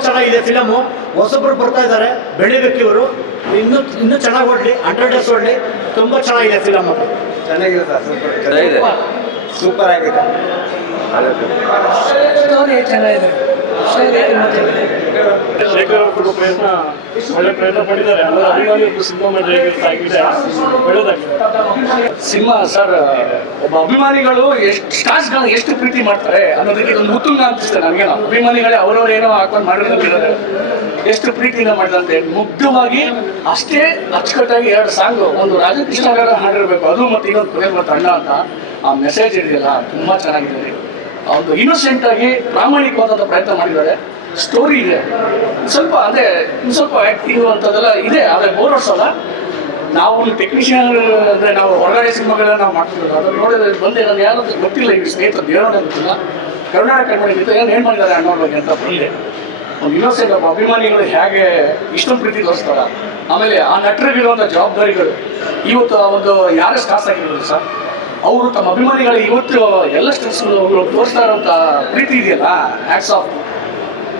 ಚೆನ್ನಾಗಿದೆ ಫಿಲಮು. ಹೊಸಬ್ರು ಬರ್ತಾ ಇದ್ದಾರೆ. ಬೆಳಿಬೇಕು ಇವರು. ಇನ್ನೂ ಇನ್ನೂ ಚೆನ್ನಾಗಿ ಓಡಲಿ ಹಂಡ್ರೆಡ್ ಡೇಸ್ ಓಡಲಿ ತುಂಬ ಚೆನ್ನಾಗಿದೆ ಫಿಲಮ್ ಅದು. ಚೆನ್ನಾಗಿದೆ ಸರ್. ಸೂಪರ್. ಚೆನ್ನಾಗಿದೆ. ಸೂಪರ್ ಆಗಿದೆ. ಸ್ಟೋರಿ ಚೆನ್ನಾಗಿದೆ. ಸ್ಟೋರಿ ತುಂಬ ಚೆನ್ನಾಗಿದೆ. ಶೇಖರ್ ಕೂಡ ಪ್ರಯತ್ನ, ಒಳ್ಳೆ ಪ್ರಯತ್ನ ಪಡಿದ್ದಾರೆ ಸಿನಿಮಾ ಸರ್, ಒಬ್ಬ ಅಭಿಮಾನಿಗಳು ಎಷ್ಟು, ಸ್ಟಾರ್ಸ್ಗಳನ್ನ ಎಷ್ಟು ಪ್ರೀತಿ ಮಾಡ್ತಾರೆ ಅನ್ನೋದಕ್ಕೆ ಒಂದು ಉತ್ತುಂಗ ಅನಿಸುತ್ತೆ ನನಗೆ ಅಭಿಮಾನಿಗಳೇ ಅವ್ರವ್ರು ಏನೋ ಹಾಕೊಂಡು ಮಾಡಿರೋದಿದ್ದಾರೆ ಎಷ್ಟು ಪ್ರೀತಿಯಿಂದ ಮಾಡಿದಂತೆ. ಮುಗ್ಧವಾಗಿ ಅಷ್ಟೇ ಅಚ್ಚುಕಟ್ಟಾಗಿ ಎರಡು ಸಾಂಗ್, ಒಂದು ರಾಜಕೃಷ್ಣ ಅವರ ಹಾಡಿರ್ಬೇಕು. ಅದು ಮತ್ತೆ ಇನ್ನೊಂದು ಕೊನೆ ಮತ್ತು ಅಣ್ಣ ಅಂತ ಆ ಮೆಸೇಜ್ ಇದೆಯಲ್ಲ ತುಂಬಾ ಚೆನ್ನಾಗಿದೆ. ಒಂದು ಇನ್ನೋಸೆಂಟ್ ಆಗಿ ಪ್ರಾಮಾಣಿಕವಾದಂಥ ಪ್ರಯತ್ನ ಮಾಡಿದ್ದಾರೆ. ಸ್ಟೋರಿ ಇದೆ. ಸ್ವಲ್ಪ ಅದೇ ಸ್ವಲ್ಪ ಆ್ಯಕ್ಟಿಂಗ್ ಅಂತದೆಲ್ಲ ಇದೆ, ಆದರೆ ಬೋರ್ ಅಲ್ಲ. ನಾವು ಟೆಕ್ನಿಷಿಯನ್ ಅಂದರೆ ನಾವು ಹೊರಗಡೆ ಸಿನಿಮಾಗಳನ್ನ ನಾವು ಮಾಡ್ತಿರೋದು. ಅದನ್ನು ನೋಡಿದ್ರೆ ಬಂದೆ ನಾನು ಯಾರು ಗೊತ್ತಿಲ್ಲ ಈ ಸ್ನೇಹಿತರು ದೇವರೇ ಗೊತ್ತಿಲ್ಲ ಕರ್ನಾಟಕ ಕಣ್ಮಣಿಗಿತ್ತು ಏನು ಏನು ಮಾಡಿದ್ದಾರೆ ಅಣ್ಣ ಬಗ್ಗೆ ಅಂತ ಬಂದೆ. ಒಂದು ಇನ್ನೋಸೆಂಟ್ ಒಬ್ಬ ಅಭಿಮಾನಿಗಳು ಹೇಗೆ ಇಷ್ಟೊಂದು ಪ್ರೀತಿ ತೋರಿಸ್ತಾರ. ಆಮೇಲೆ ಆ ನಟರಿಗಿರುವಂಥ ಜವಾಬ್ದಾರಿಗಳು. ಇವತ್ತು ಒಂದು ಯಾರು ಸ್ಟಾರ್ಸ್ ಆಗಿರೋದು ಸರ್, ಅವರು ತಮ್ಮ ಅಭಿಮಾನಿಗಳು ಇವತ್ತು ಎಲ್ಲ ಸ್ಟೆಪ್ಸ್ ತೋರಿಸ್ತಾ ಇರೋಂಥ ಪ್ರೀತಿ ಇದೆಯಲ್ಲ ಆ್ಯಕ್ಸ್ ಆಫ್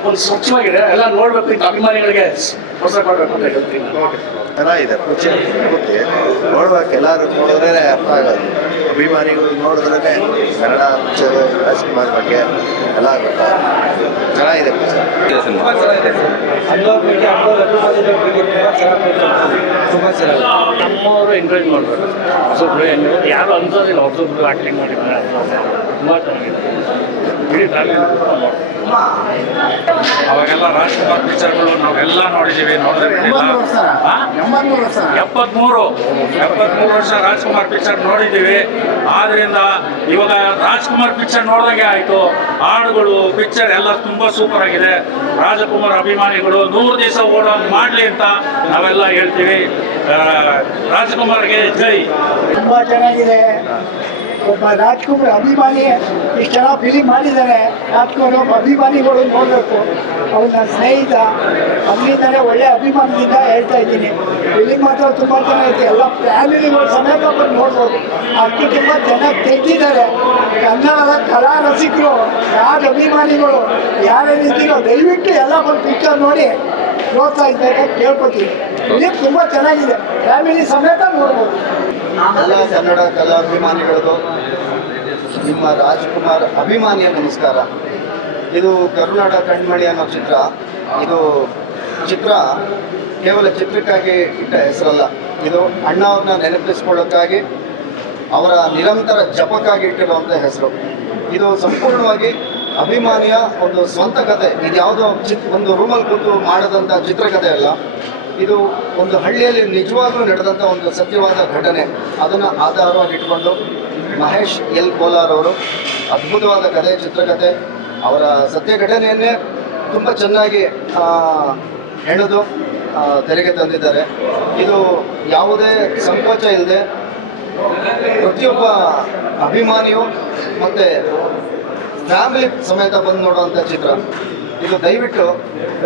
ಒಂದು ಸ್ವಚ್ಛವಾಗಿದೆ ಎಲ್ಲ ನೋಡ್ಬೇಕು ಈ ಅಭಿಮಾನಿಗಳಿಗೆ ಪ್ರೋತ್ಸಾಹ ಕೊಡ್ಬೇಕು ಅಂತ ಹೇಳ್ತೀನಿ. ನಾನು. ಚೆನ್ನಾಗಿದೆ. ಖುಷಿ ಖುಷಿ ನೋಡ್ಬೇಕು ಎಲ್ಲರೂ ನೋಡಿದ್ರೆ ಅರ್ಥ ಆಗೋದು. ಅಭಿಮಾನಿಗಳು ನೋಡಿದ್ರೆ ಕನ್ನಡ ಪಿಕ್ಚರ್ ರಾಜ್ಕುಮಾರ್ ಬಗ್ಗೆ ಎಲ್ಲ ಚೆನ್ನಾಗಿದೆ ಸಿನಿಮಾ ಇದೆ ಸಿನಿಮಾ ನಮ್ಮವರು ಎಂಕರೇಜ್ ಮಾಡಬೇಕು. ಹೊಸಬ್ರು ಯಾರು ಅನ್ಸೋದಿಲ್ಲ ಹೊಸಬ್ರು ಆಕ್ಟಿಂಗ್ ಮಾಡಿದ್ದಾರೆ. ತುಂಬ ಚೆನ್ನಾಗಿದೆ. ಇಡೀ ಫ್ಯಾಮಿಲಿ ಅವಾಗೆಲ್ಲ ರಾಜ್ಕುಮಾರ್ ಪಿಕ್ಚರ್ಗಳು ನಾವೆಲ್ಲ ನೋಡಿದ್ದೀವಿ ನೋಡಿದ್ರೆ ಎಪ್ಪತ್ಮೂರು. ಎಪ್ಪತ್ಮೂರು ವರ್ಷ ರಾಜ್ಕುಮಾರ್ ಪಿಕ್ಚರ್ ನೋಡಿದ್ದೀವಿ ಆದ್ರಿಂದ ಇವಾಗ ರಾಜ್ಕುಮಾರ್ ಪಿಕ್ಚರ್ ನೋಡ್ದಂಗೆ ಆಯಿತು. ಹಾಡುಗಳು ಪಿಕ್ಚರ್ ಎಲ್ಲ ತುಂಬ ಸೂಪರ್ ಆಗಿದೆ. ರಾಜಕುಮಾರ್ ಅಭಿಮಾನಿಗಳು ನೂರು ದಿವಸ ಓಡ ಮಾಡಲಿ ಅಂತ ನಾವೆಲ್ಲ ಹೇಳ್ತೀವಿ. ರಾಜ್ಕುಮಾರ್ಗೆ ಜೈ. ತುಂಬ ಚೆನ್ನಾಗಿದೆ. ಒಬ್ಬ ರಾಜ್ಕುಮಾರ್ ಅಭಿಮಾನಿ ಇಷ್ಟು ಜನ ಫಿಲಿಮ್ ಮಾಡಿದ್ದಾರೆ. ರಾಜ್ಕುಮಾರ್ ಒಬ್ಬ ಅಭಿಮಾನಿಗಳು ನೋಡಬೇಕು. ಅವನ ಸ್ನೇಹಿತ, ಅಲ್ಲಿಂದಲೇ ಒಳ್ಳೆ ಅಭಿಮಾನದಿಂದ ಹೇಳ್ತಾ ಇದ್ದೀನಿ. ಫಿಲಿಮ್ ಮಾತ್ರ ತುಂಬ ಚೆನ್ನಾಗಿದೆ ಎಲ್ಲ ಫ್ಯಾಮಿಲಿಗಳು ಸಮೇತ ಬಂದು ನೋಡ್ಬೋದು. ಅಷ್ಟು ತುಂಬ ಚೆನ್ನಾಗಿ ತೆಗೆದಿದ್ದಾರೆ. ಕನ್ನಡದ ಕಲಾ ರಸಿಕರು, ಯಾರು ಅಭಿಮಾನಿಗಳು ಯಾರ್ಯಾರು ಇದ್ದೀರೋ ದಯವಿಟ್ಟು ಎಲ್ಲ ಬಂದು ಪಿಕ್ಚರ್ ನೋಡಿ ಪ್ರೋತ್ಸಾಹಿಸಬೇಕು ಕೇಳ್ಕೊತೀವಿ ಫಿಲಿಮ್ ತುಂಬ ಚೆನ್ನಾಗಿದೆ. ಫ್ಯಾಮಿಲಿ ಸಮೇತ ನೋಡ್ಬೋದು. ಎಲ್ಲ ಕನ್ನಡ ಕಲಾಭಿಮಾನಿಗಳದು ನಿಮ್ಮ ರಾಜ್ಕುಮಾರ್ ಅಭಿಮಾನಿಯ ನಮಸ್ಕಾರ. ಇದು ಕರುನಾಡ ಕಣ್ಮಣಿ ಅನ್ನೋ ಚಿತ್ರ. ಇದು ಚಿತ್ರ ಕೇವಲ ಚಿತ್ರಕ್ಕಾಗಿ ಇಟ್ಟ ಹೆಸರಲ್ಲ. ಇದು ಅಣ್ಣ ಅವ್ರನ್ನ ನೆನಪಿಸ್ಕೊಳ್ಳೋಕ್ಕಾಗಿ ಅವರ ನಿರಂತರ ಜಪಕ್ಕಾಗಿ ಇಟ್ಟಿರುವಂಥ ಹೆಸರು. ಇದು ಸಂಪೂರ್ಣವಾಗಿ ಅಭಿಮಾನಿಯ ಒಂದು ಸ್ವಂತ ಕತೆ. ಇದು ಯಾವುದೋ ಚಿತ್ ಒಂದು ರೂಮಲ್ಲಿ ಕೂತು ಮಾಡದಂಥ ಚಿತ್ರಕಥೆ ಅಲ್ಲ. ಇದು ಒಂದು ಹಳ್ಳಿಯಲ್ಲಿ ನಿಜವಾಗ್ಲೂ ನಡೆದಂಥ ಒಂದು ಸತ್ಯವಾದ ಘಟನೆ. ಅದನ್ನು ಆಧಾರವಾಗಿ ಇಟ್ಕೊಂಡು ಮಹೇಶ್ ಎಲ್ ಕೋಲಾರ್ ಅವರು ಅದ್ಭುತವಾದ ಕಥೆ ಚಿತ್ರಕಥೆ ಅವರ ಸತ್ಯ ಘಟನೆಯನ್ನೇ ತುಂಬ ಚೆನ್ನಾಗಿ ಹೆಣೆದು ತೆರೆಗೆ ತಂದಿದ್ದಾರೆ. ಇದು ಯಾವುದೇ ಸಂಕೋಚ ಇಲ್ಲದೆ ಪ್ರತಿಯೊಬ್ಬ ಅಭಿಮಾನಿಯು ಮತ್ತು ಫ್ಯಾಮಿಲಿ ಸಮೇತ ಬಂದು ನೋಡುವಂಥ ಚಿತ್ರ. ಇದು ದಯವಿಟ್ಟು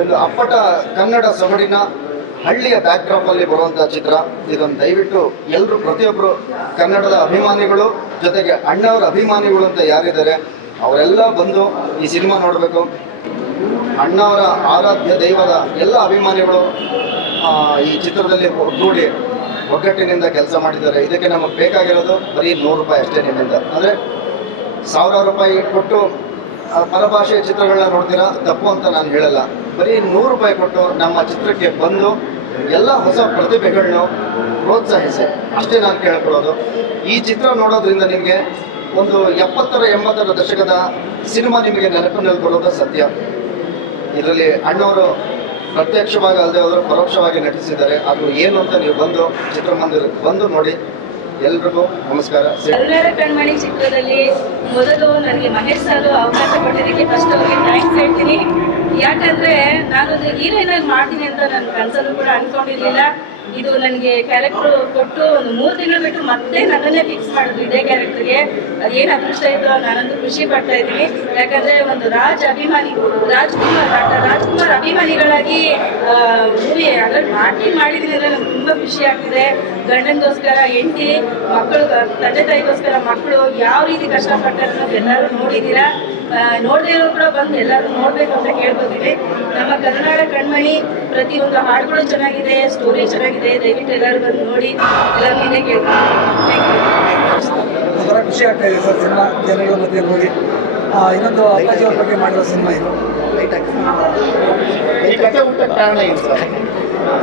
ಒಂದು ಅಪ್ಪಟ ಕನ್ನಡ ಸೊಗಡಿನ ಹಳ್ಳಿಯ ಬ್ಯಾಕ್ಡ್ರಾಪ್ ಅಲ್ಲಿ ಬರುವಂತಹ ಚಿತ್ರ. ಇದನ್ನು ದಯವಿಟ್ಟು ಎಲ್ಲರೂ ಪ್ರತಿಯೊಬ್ಬರು ಕನ್ನಡದ ಅಭಿಮಾನಿಗಳು, ಜೊತೆಗೆ ಅಣ್ಣವರ ಅಭಿಮಾನಿಗಳು ಅಂತ ಯಾರಿದ್ದಾರೆ, ಅವರೆಲ್ಲ ಬಂದು ಈ ಸಿನಿಮಾ ನೋಡಬೇಕು. ಅಣ್ಣವರ ಆರಾಧ್ಯ ದೈವದ ಎಲ್ಲ ಅಭಿಮಾನಿಗಳು ಈ ಚಿತ್ರದಲ್ಲಿ ಒಗ್ಗೂಡಿ ಒಗ್ಗಟ್ಟಿನಿಂದ ಕೆಲಸ ಮಾಡಿದ್ದಾರೆ. ಇದಕ್ಕೆ ನಮಗೆ ಬೇಕಾಗಿರೋದು ಬರೀ ನೂರು ರೂಪಾಯಿ ಅಷ್ಟೇ ನಿಮ್ಮಿಂದ. ಅಂದರೆ ಸಾವಿರಾರು ರೂಪಾಯಿ ಕೊಟ್ಟು ಪರಭಾಷೆಯ ಚಿತ್ರಗಳನ್ನ ನೋಡ್ತೀರಾ? ತಪ್ಪು ಅಂತ ನಾನು ಹೇಳಲ್ಲ. ಬರೀ ನೂರು ರೂಪಾಯಿ ಕೊಟ್ಟು ನಮ್ಮ ಚಿತ್ರಕ್ಕೆ ಬಂದು ಎಲ್ಲ ಹೊಸ ಪ್ರತಿಭೆಗಳನ್ನ ಪ್ರೋತ್ಸಾಹಿಸಿ. ಅಷ್ಟೇ ನಾನು ಕೇಳ್ಕೊಳ್ಳೋದು. ಈ ಚಿತ್ರ ನೋಡೋದ್ರಿಂದ ನಿಮಗೆ ಒಂದು ಎಪ್ಪತ್ತರ, ಎಂಬತ್ತರ ದಶಕದ ಸಿನಿಮಾ ನಿಮಗೆ ನೆನಪಿನಲ್ಲಿ ಬರೋದು ಸತ್ಯ. ಇದರಲ್ಲಿ ಅಣ್ಣವರು ಪ್ರತ್ಯಕ್ಷವಾಗಿ ಅಲ್ಲದೆ ಅವರು ಪರೋಕ್ಷವಾಗಿ ನಟಿಸಿದ್ದಾರೆ. ಅದು ಏನು ಅಂತ ನೀವು ಬಂದು ಚಿತ್ರಮಂದಿರಕ್ಕೆ ಬಂದು ನೋಡಿ. ಎಲ್ರಿಗೂ ನಮಸ್ಕಾರ. ಕಣ್ಮಣಿ ಚಿತ್ರದಲ್ಲಿ ಮೊದಲು ನನಗೆ ಮಹೇಶ್ ಸರ್ ಅವಕಾಶ ಕೊಟ್ಟಿದ್ದಕ್ಕೆ ಫಸ್ಟ್ ಅವ್ರಿಗೆ ಥ್ಯಾಂಕ್ಸ್ ಹೇಳ್ತೀನಿ. ಯಾಕಂದ್ರೆ ನಾನು ಹೀರೋಯಿನ್ ಆಗಿ ಮಾಡ್ತೀನಿ ಅಂತ ನನ್ನ ಕನಸಲ್ಲೂ ಕೂಡ ಅನ್ಕೊಂಡಿರ್ಲಿಲ್ಲ. ಇದು ನನಗೆ ಕ್ಯಾರೆಕ್ಟರ್ ಕೊಟ್ಟು ಒಂದು ಮೂರು ತಿಂಗಳು ಬಿಟ್ಟು ಮತ್ತೆ ನನ್ನನ್ನೇ ಫಿಕ್ಸ್ ಮಾಡಿದ್ರು ಇದೇ ಕ್ಯಾರೆಕ್ಟರ್ಗೆ ಏನು ಅದೃಷ್ಟ ಇತ್ತು ನಾನಂತೂ ಖುಷಿ ಪಡ್ತಾ ಇದ್ದೀನಿ. ಯಾಕಂದ್ರೆ ಒಂದು ರಾಜ್ ಅಭಿಮಾನಿ, ರಾಜ್ಕುಮಾರ್ ರಾಜ್ಕುಮಾರ್ ಅಭಿಮಾನಿಗಳಾಗಿ ಮೂವಿ ಅದ್ರಲ್ಲಿ ಮಾಡಿ ಮಾಡಿದ್ದೀನಿ ಅಂದ್ರೆ ನಂಗೆ ತುಂಬಾ ಖುಷಿ ಆಗ್ತಿದೆ. ಗಂಡನಿಗೋಸ್ಕರ, ಹೆಂಡತಿ, ಮಕ್ಕಳು, ತಂದೆ ತಾಯಿಗೋಸ್ಕರ ಮಕ್ಕಳು ಯಾವ ರೀತಿ ಕಷ್ಟಪಡ್ತಾರೆ ಅನ್ನೋದು ಎಲ್ಲರೂ ನೋಡಿದ್ದೀರಾ? ನೋಡದೇ ಇರೋ ಕೂಡ ಬಂದು ಎಲ್ಲರೂ ನೋಡ್ಬೇಕು ಅಂತ ಕೇಳ್ಕೊತೀವಿ. ನಮ್ಮ ಕನ್ನಡ ಕಣ್ಮಣಿ ಪ್ರತಿಯೊಂದು ಹಾಡುಗಳು ಚೆನ್ನಾಗಿದೆ ಸ್ಟೋರಿ ಚೆನ್ನಾಗಿದೆ ದಯವಿಟ್ಟು ಎಲ್ಲರೂ ಬಂದು ನೋಡಿ ಎಲ್ಲರೂ ಇದೇ ಯು ಒಂಥರ ಖುಷಿ ಆಗ್ತಾ ಇದೆ ಸರ್ ಸಿನಿಮಾ ಜನಗಳ ಮಧ್ಯೆ ನೋಡಿ. ಇನ್ನೊಂದು ಅಪ್ಪಾಜಿ ಅವ್ರ ಬಗ್ಗೆ ಮಾಡಿರೋ ಸಿನಿಮಾ ಇದು.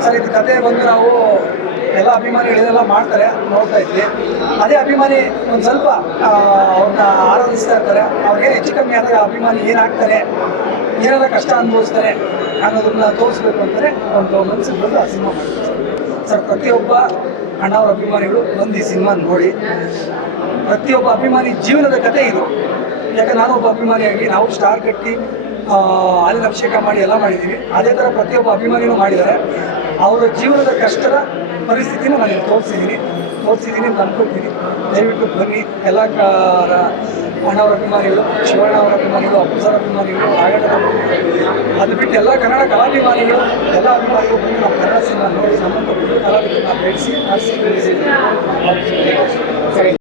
ಸರ್? ಇದು ಕತೆ ಬಂದು ನಾವು ಎಲ್ಲ ಅಭಿಮಾನಿಗಳೆಲ್ಲ ಮಾಡ್ತಾರೆ, ನೋಡ್ತಾ ಇದ್ವಿ. ಅದೇ ಅಭಿಮಾನಿ ಒಂದು ಸ್ವಲ್ಪ ಅವ್ರನ್ನ ಆರಾಧಿಸ್ತಾ ಇರ್ತಾರೆ. ಅವ್ರಿಗೆ ಹೆಚ್ಚು ಕಮ್ಮಿ ಆದರೆ ಅಭಿಮಾನಿ ಏನಾಗ್ತಾರೆ ಏನಾರ ಕಷ್ಟ ಅನುಭವಿಸ್ತಾರೆ ಅನ್ನೋದನ್ನ ತೋರಿಸ್ಬೇಕು ಅಂತಾರೆ ಒಂದು ಮನಸ್ಸಿಗೆ ಬಂದು ಆ ಸಿನಿಮಾ ಸರ್. ಪ್ರತಿಯೊಬ್ಬ ಅಣ್ಣವ್ರ ಅಭಿಮಾನಿಗಳು ಬಂದು ಈ ಸಿನಿಮಾ ನೋಡಿ. ಪ್ರತಿಯೊಬ್ಬ ಅಭಿಮಾನಿ ಜೀವನದ ಕತೆ ಇದು. ಯಾಕಂದ್ರೆ ನಾನು ಒಬ್ಬ ಅಭಿಮಾನಿಯಾಗಿ ನಾವು ಸ್ಟಾರ್ ಕಟ್ಟಿ ಹಾಲಿನ ಅಭಿಷೇಕ ಮಾಡಿ ಎಲ್ಲ ಮಾಡಿದ್ದೀವಿ. ಅದೇ ಥರ ಪ್ರತಿಯೊಬ್ಬ ಅಭಿಮಾನಿನೂ ಮಾಡಿದ್ದಾರೆ. ಅವರ ಜೀವನದ ಕಷ್ಟದ ಪರಿಸ್ಥಿತಿನ ನಾನು ತೋರಿಸಿದ್ದೀನಿ. ತೋರಿಸಿದ್ದೀನಿ ಅಂತ ಅಂದ್ಕೊಳ್ತೀನಿ ದಯವಿಟ್ಟು ಬನ್ನಿ. ಎಲ್ಲ ಅಣ್ಣವರ ಅಭಿಮಾನಿಗಳು ಶಿವಣ್ಣ ಅವರ ಅಭಿಮಾನಿಗಳು, ಅಪ್ಪಸರ ಅಭಿಮಾನಿಗಳು ರಾಯಣ್ಣರ ಅಭಿಮಾನಿಗಳು, ಅದು ಬಿಟ್ಟು ಎಲ್ಲ ಕನ್ನಡ ಕಲಾಭಿಮಾನಿಗಳು, ಎಲ್ಲ ಅಭಿಮಾನಿಗಳು ಬಂದು ನಮ್ಮ ಕನ್ನಡ ಸಿನಿಮಾ ನೋಡಿ ಸಂಬಂಧಪಟ್ಟು ಕಲಾವಿದರನ್ನ ಬೆಳೆಸಿ ಆರಿಸಿ ಬೆಳೆಸಿ